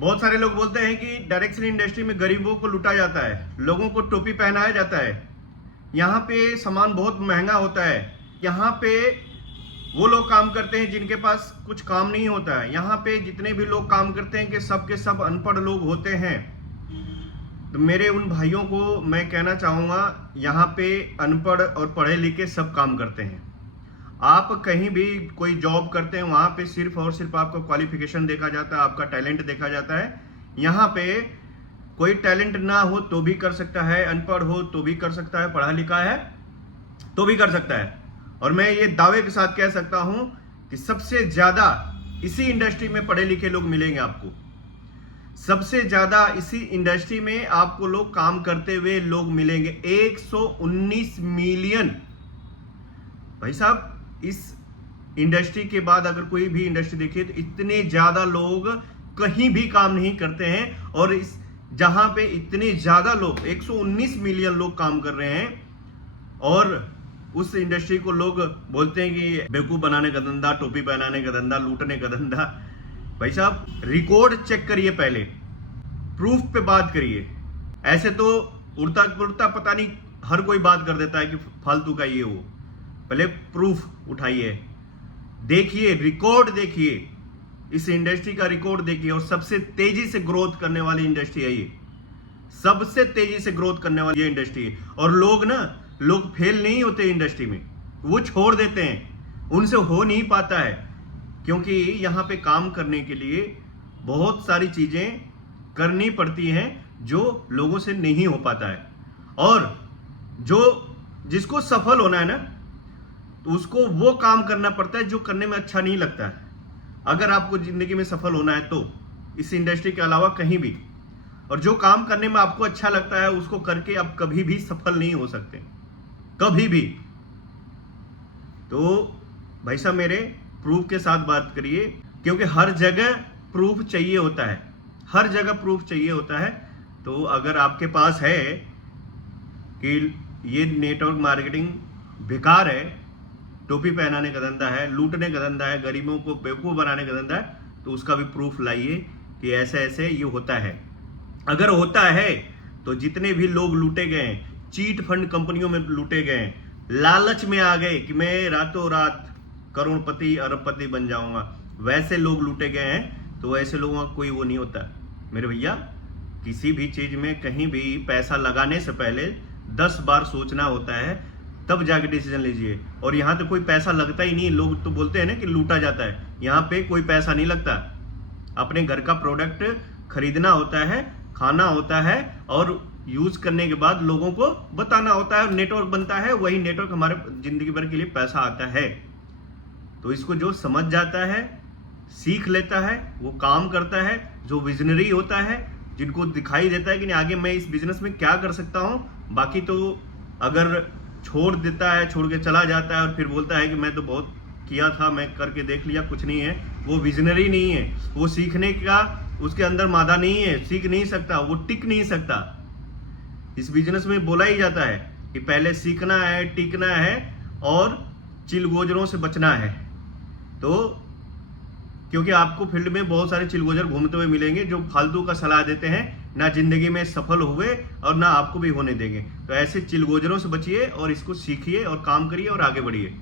बहुत सारे लोग बोलते हैं कि डायरेक्शन इंडस्ट्री में गरीबों को लूटा जाता है, लोगों को टोपी पहनाया जाता है, यहाँ पे सामान बहुत महंगा होता है, यहाँ पे वो लोग काम करते हैं जिनके पास कुछ काम नहीं होता है, यहाँ पे जितने भी लोग काम करते हैं कि सब के सब अनपढ़ लोग होते हैं। तो मेरे उन भाइयों को मैं कहना चाहूँगा, यहाँ पे अनपढ़ और पढ़े लिखे सब काम करते हैं। आप कहीं भी कोई जॉब करते हैं, वहाँ पे सिर्फ और सिर्फ आपका क्वालिफिकेशन देखा जाता है, आपका टैलेंट देखा जाता है। यहाँ पे कोई टैलेंट ना हो तो भी कर सकता है, अनपढ़ हो तो भी कर सकता है, पढ़ा लिखा है तो भी कर सकता है। और मैं ये दावे के साथ कह सकता हूँ कि सबसे ज़्यादा इसी इंडस्ट्री में पढ़े लिखे लोग मिलेंगे आपको। सबसे ज़्यादा इसी इंडस्ट्री में आपको लोग काम करते हुए लोग मिलेंगे। 119 मिलियन। भाई साहब, इस इंडस्ट्री के बाद अगर कोई भी इंडस्ट्री देखिए तो इतने ज्यादा लोग कहीं भी काम नहीं करते हैं। और इस जहां पे इतने ज्यादा लोग 119 मिलियन लोग काम कर रहे हैं, और उस इंडस्ट्री को लोग बोलते हैं कि बेवकूफ बनाने का धंधा, टोपी पहनाने का धंधा, लूटने का धंधा। भाई साहब, रिकॉर्ड चेक करिए, पहले प्रूफ पे बात करिए। ऐसे तो उड़ता पुड़ता पता नहीं हर कोई बात कर देता है कि फालतू का ये वो। पहले प्रूफ उठाइए, देखिए, रिकॉर्ड देखिए, इस इंडस्ट्री का रिकॉर्ड देखिए। और सबसे तेजी से ग्रोथ करने वाली इंडस्ट्री है ये, सबसे तेजी से ग्रोथ करने वाली ये इंडस्ट्री है। और लोग फेल नहीं होते इंडस्ट्री में, वो छोड़ देते हैं, उनसे हो नहीं पाता है, क्योंकि यहाँ पे काम करने के लिए बहुत सारी चीजें करनी पड़ती हैं जो लोगों से नहीं हो पाता है। और जिसको सफल होना है ना, तो उसको वो काम करना पड़ता है जो करने में अच्छा नहीं लगता है। अगर आपको जिंदगी में सफल होना है तो इस इंडस्ट्री के अलावा कहीं भी, और जो काम करने में आपको अच्छा लगता है उसको करके आप कभी भी सफल नहीं हो सकते, कभी भी। तो भाई साहब मेरे, प्रूफ के साथ बात करिए, क्योंकि हर जगह प्रूफ चाहिए होता है, हर जगह प्रूफ चाहिए होता है। तो अगर आपके पास है कि ये नेटवर्क मार्केटिंग बेकार है, टोपी पहनाने का धंधा है, लूटने का धंधा है, गरीबों को बेवकूफ बनाने का धंधा है, तो उसका भी प्रूफ लाइए कि ऐसे ऐसे ये होता है। अगर होता है तो जितने भी लोग लूटे गए, चीट फंड कंपनियों में लूटे गए, लालच में आ गए कि मैं रातों रात करोड़पति अरबपति बन जाऊंगा, वैसे लोग लूटे गए हैं, तो ऐसे लोगों का कोई वो नहीं होता मेरे भैया। किसी भी चीज में कहीं भी पैसा लगाने से पहले 10 बार सोचना होता है, तब जाके डिसीजन लीजिए। और यहाँ तो कोई पैसा लगता ही नहीं। लोग तो बोलते हैं ना कि लूटा जाता है, यहाँ पे कोई पैसा नहीं लगता। अपने घर का प्रोडक्ट खरीदना होता है, खाना होता है, और यूज करने के बाद लोगों को बताना होता है, और नेटवर्क बनता है। वही नेटवर्क हमारे जिंदगी भर के लिए पैसा आता है। तो इसको जो समझ जाता है, सीख लेता है, वो काम करता है। जो विजनरी होता है, जिनको दिखाई देता है कि नहीं आगे मैं इस बिजनेस में क्या कर सकता हूँ, बाकी तो अगर छोड़ देता है, छोड़ के चला जाता है और फिर बोलता है कि मैं तो बहुत किया था, मैं करके देख लिया, कुछ नहीं है, वो विजनरी नहीं है। वो सीखने का उसके अंदर मादा नहीं है, सीख नहीं सकता, वो टिक नहीं सकता। इस बिजनेस में बोला ही जाता है कि पहले सीखना है, टिकना है और चिलगोजरों से बचना है। तो क्योंकि आपको फील्ड में बहुत सारे चिलगोजर घूमते हुए मिलेंगे जो फालतू का सलाह देते हैं, ना जिंदगी में सफल हुए और ना आपको भी होने देंगे। तो ऐसे चिलगोजरों से बचिए और इसको सीखिए और काम करिए और आगे बढ़िए।